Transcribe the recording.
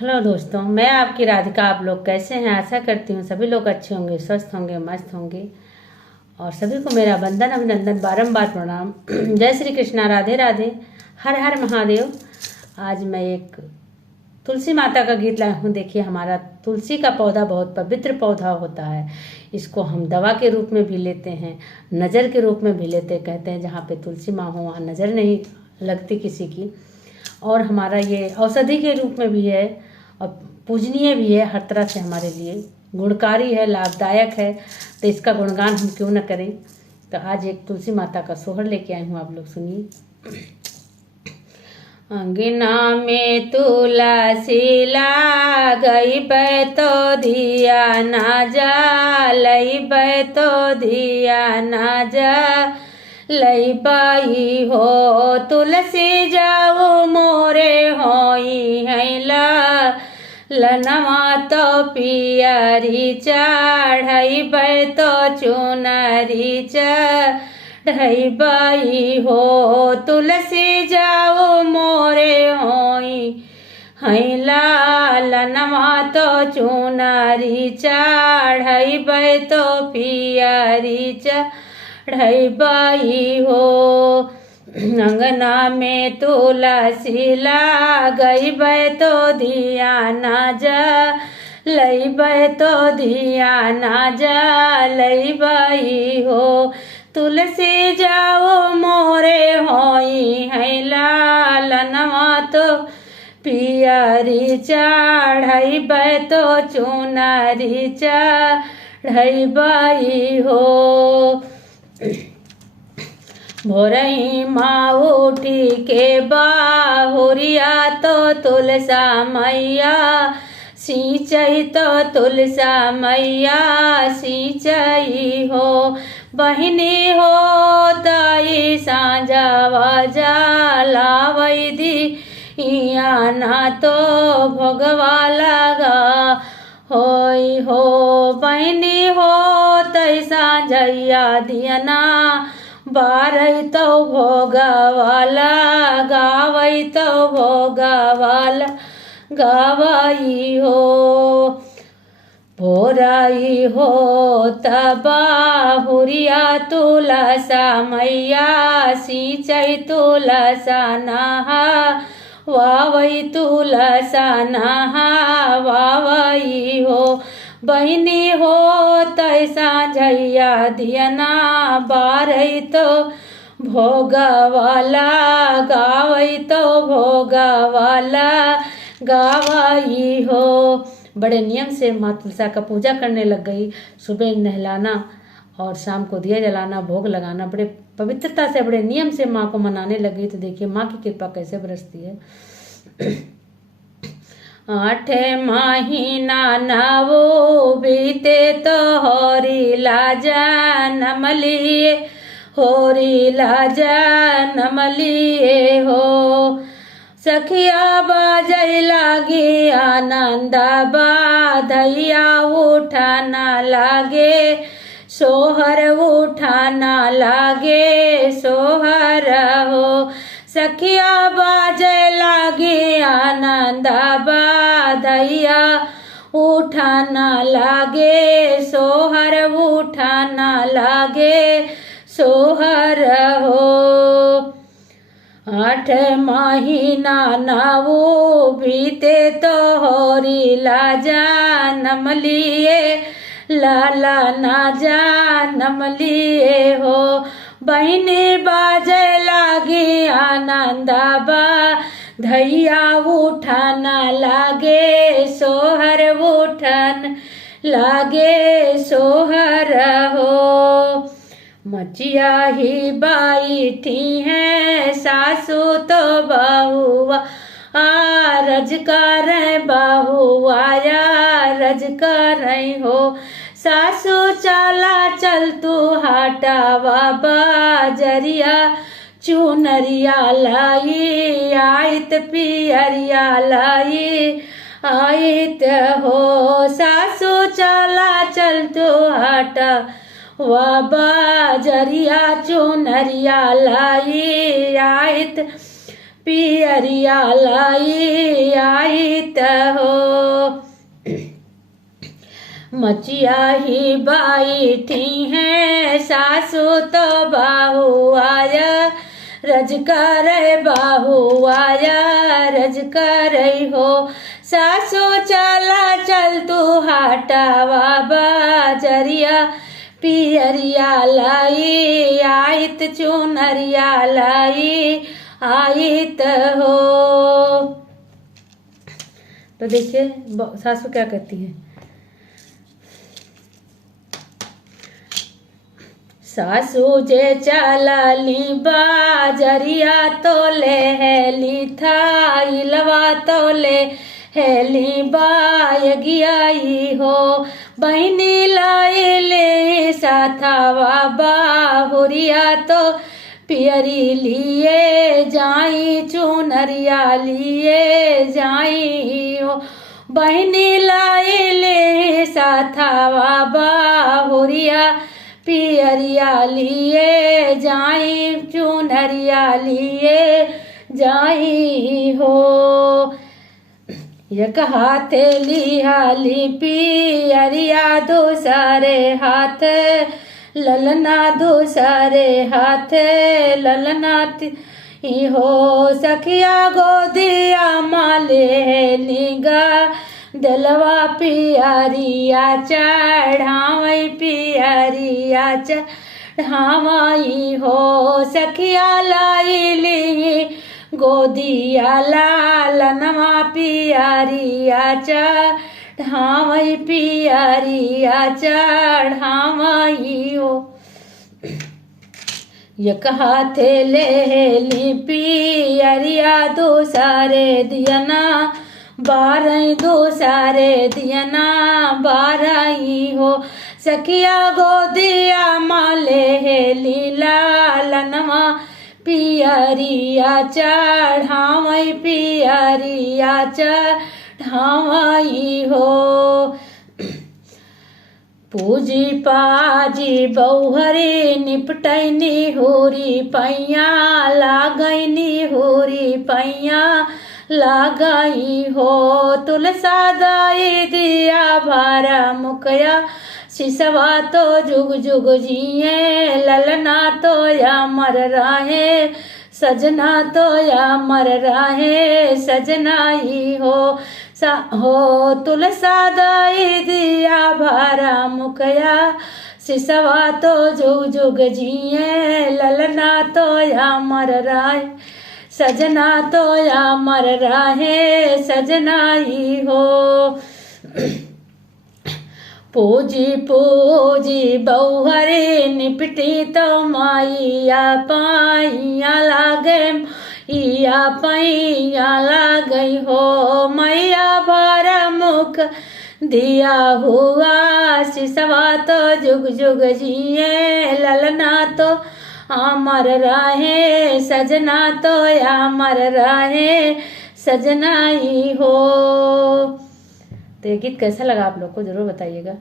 Hello दोस्तों, मैं आपकी राधिका। आप लोग कैसे हैं? आशा करती हूँ सभी लोग अच्छे होंगे, स्वस्थ होंगे, मस्त होंगे। और सभी को मेरा वंदन अभिनंदन बारंबार प्रणाम। जय श्री कृष्णा, राधे राधे, हर हर महादेव। आज मैं एक तुलसी माता का गीत लाई हूँ। देखिए, हमारा तुलसी का पौधा बहुत पवित्र पौधा होता है। इसको हम दवा के रूप में भी लेते हैं, नज़र के रूप में भी लेते। कहते हैं जहाँ पे तुलसी माँ हो वहाँ नज़र नहीं लगती किसी की। और हमारा ये औषधि के रूप में भी है और पूजनीय भी है। हर तरह से हमारे लिए गुणकारी है, लाभदायक है। तो इसका गुणगान हम क्यों न करें। तो आज एक तुलसी माता का सोहर लेके आई हूँ, आप लोग सुनिए। अंगना में तुलसी लागई तो दिया ना जा, लई तो दिया ना जा, लई पाई हो तुलसी जाओ मोरे होई हैला, लनवा तो पियरी चढ़ई तो चुनरी चढ़ई बाई हो तुलसी जाओ मोरे होई हैला, लनवा तो चुनरी चढ़ई तो पियरी चढ़ई बाई हो। अंगना में तुलसी लागई तो दिया ना जा, लई तो दिया ना जा, लई बाई हो तुलसी जाओ मोरे होई हैला, लनवा तो पियरी चढ़ई तो चुनरी चढ़ई बाई हो। भोरही माँ उठी के बाहुरिया तो तुलसा मैया सिंचई तो तुलसा मैया सिंचई हो। बहिनी हो ताई साँझवा जलावई दिया ना तो भोगवा लगा होई हो। बहिनी हो तई साँझैया दियना बारई तो भोगवाला गावई तो भोगवाला गावई हो। भोराई हो तबाहुरिया तुलसा मैया सिंचई तुलसा नहा वावई तुलसा नहा वावई हो। बहिनी हो तैसा झैया दियना बारई तो भोगवाला गावई तो भोगवाला गावई हो। बड़े नियम से माँ तुलसा का पूजा करने लग गई। सुबह नहलाना और शाम को दिया जलाना, भोग लगाना, बड़े पवित्रता से बड़े नियम से माँ को मनाने लग गई। तो देखिए माँ की कृपा कैसे बरसती है। 8 महीना नवो बीते तो होरी लाजा नमलिए, होरी लाजा नमलिए हो। सखिया बाजै लागी आनंदा बाधैया उठाना लागे, सोहर उठाना लागे सोहर हो। सखिया बाजे लागे आनंदा बाधैया उठाना लागे, सोहर उठाना लागे सोहर हो। 8 महीना नवो बीते तो होरी लाजा नमलिए, लाला ना जा नमलिए हो। बहिनी बाजे लागी आनंदा बाधैया उठाना लागे, सोहर उठन लागे सोहर हो। मचिया ही बाई थी है सासू तो बहुआ रज कर बहु आया रज कर हो। सासू चाला चल तू हटावा बाजरिया चुनरिया लाई, आइत पियरिया लाई आइत हो। सासू चाला चल तू हटा वा बाजरिया चुनरिया लाई, आइत पियरिया लाई आई आयत हो। मचिया ही बैठी है सासू तो बाहू आया, रज कर बाहू आया रज कर हो। सासू चला चल तू हाटावा बाजरिया, पियरिया लाई आयत चुनरिया लाई आयत हो। तो देखिए सासू क्या कहती है। सासू जे चलली बाजरिया तोले हेली थाई लवा तोले हेली बाय गियाई हो। बहनी लाई ले साथावा बाहुरिया तो पियरी लिए जाई चुनरिया लिए जाई हो। बहनी लाई ले साथावा बाहुरिया पियरिया लिए जाई चुनरिया लिए जाई हो। एक हाथे लिहाली पियरिया दूसरे हाथ ललना दूसरे हाथ ललना हो। सखिया गोदिया माले लिंगा दलवा पियरिया चढ़ावई पियरिया चढ़ावई हो। सखिया लाइली गोदिया लालनवा पियरिया चढ़ावई पियरिया चढ़ावई हो। एक हाथे लेली पियरिया दूसरे दियना बारई दूसरे दियना बारई हो। सखिया गोदिया माले हेली लालनवा पियरिया चढ़ावई पियरिया चढ़ावई हो। पूजी पाजी बौहरी निपटैनी होरी पैया लागैनी होरी पैया लागई हो। तुलसा दाई दिया भारा मुखया सिसवा तो जुग जुग जिए। ललना तो या मर रहे सजना तो या मर रहे सजना ही हो। तुलसा दाई दिया भारा मुखया सिसवा तो जुग जुग जिए। ललना तो या मर रहे सजना तो या मर रहे सजना ही हो। पूजी पूजी बौहरी निपटी तो माइया पाइया लागे इया पैया लागई हो। मैया बारा मुख दिया हुआ सिसवा तो जुग जुग जिए। ललना तो अमर रहे सजना तो अमर रहे सजना ही हो। तो ये गीत कैसा लगा आप लोग को जरूर बताइएगा।